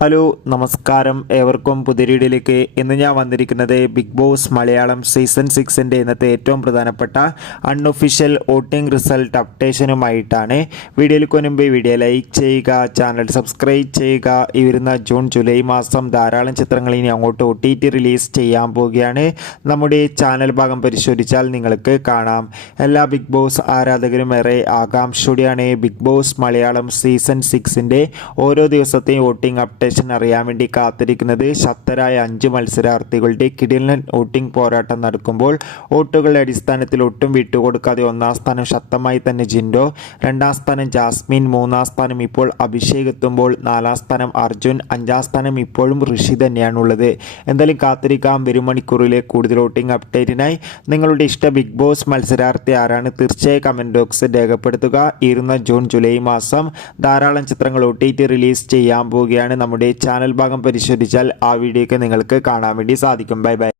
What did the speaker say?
Hello നമസ്കാരം. ഏവർക്കും പുതിരീടിലേക്ക് ഇന്ന് ഞാൻ വന്നിരിക്കുന്നത് ബിഗ് ബോസ് മലയാളം സീസൺ സിക്സിന്റെ ഇന്നത്തെ ഏറ്റവും പ്രധാനപ്പെട്ട അൺഒഫീഷ്യൽ വോട്ടിംഗ് റിസൾട്ട് അപ്ഡേഷനുമായിട്ടാണ് വീഡിയോയിലേക്ക് മുൻപ് വീഡിയോ ലൈക്ക് ചെയ്യുക ചാനൽ സബ്സ്ക്രൈബ് ചെയ്യുക. ഈ വരുന്ന ജൂൺ ജൂലൈ മാസം ധാരാളം ചിത്രങ്ങൾ ഇനി അങ്ങോട്ട് ഒ ടി ടി റിലീസ് ചെയ്യാൻ പോവുകയാണ്. നമ്മുടെ ചാനൽ ഭാഗം പരിശോധിച്ചാൽ നിങ്ങൾക്ക് കാണാം. എല്ലാ ബിഗ് ബോസ് ആരാധകരും ഏറെ ആകാംക്ഷയോടെയാണ് ബിഗ് ബോസ് മലയാളം സീസൺ സിക്സിന്റെ ഓരോ ദിവസത്തെയും വോട്ടിംഗ് അപ്ഡേഷൻ അറിയാൻ വേണ്ടി കാത്തിരിക്കുന്നത് ശക്തരായ അഞ്ച് മത്സരാർത്ഥികളുടെ കിടിലൻ വോട്ടിംഗ് പോരാട്ടം നടക്കുമ്പോൾ വോട്ടുകളുടെ അടിസ്ഥാനത്തിൽ ഒട്ടും വിട്ടുകൊടുക്കാതെ ഒന്നാം സ്ഥാനം ശക്തമായി തന്നെ ജിൻഡോ രണ്ടാം സ്ഥാനം ജാസ്മിൻ മൂന്നാം സ്ഥാനം ഇപ്പോൾ അഭിഷേക് എത്തുമ്പോൾ നാലാം സ്ഥാനം അർജുൻ അഞ്ചാം സ്ഥാനം ഇപ്പോഴും ഋഷി തന്നെയാണുള്ളത് എന്തായാലും കാത്തിരിക്കാം. വരും മണിക്കൂറിലെ കൂടുതൽ വോട്ടിംഗ് അപ്ഡേറ്റിനായി നിങ്ങളുടെ ഇഷ്ട ബിഗ് ബോസ് മത്സരാർത്ഥി ആരാണ് തീർച്ചയായും കമന്റ് ബോക്സ് രേഖപ്പെടുത്തുക. ഇരുന്ന ജൂൺ ജൂലൈ മാസം ധാരാളം ചിത്രങ്ങൾ ഒ ടി റിലീസ് ചെയ്യാൻ പോവുകയാണ് നമ്മുടെ ചാനൽ ഭാഗം പരിശോധിച്ചാൽ ആ വീഡിയോയ്ക്ക് നിങ്ങൾക്ക് കാണാൻ വേണ്ടി സാധിക്കും. Bye bye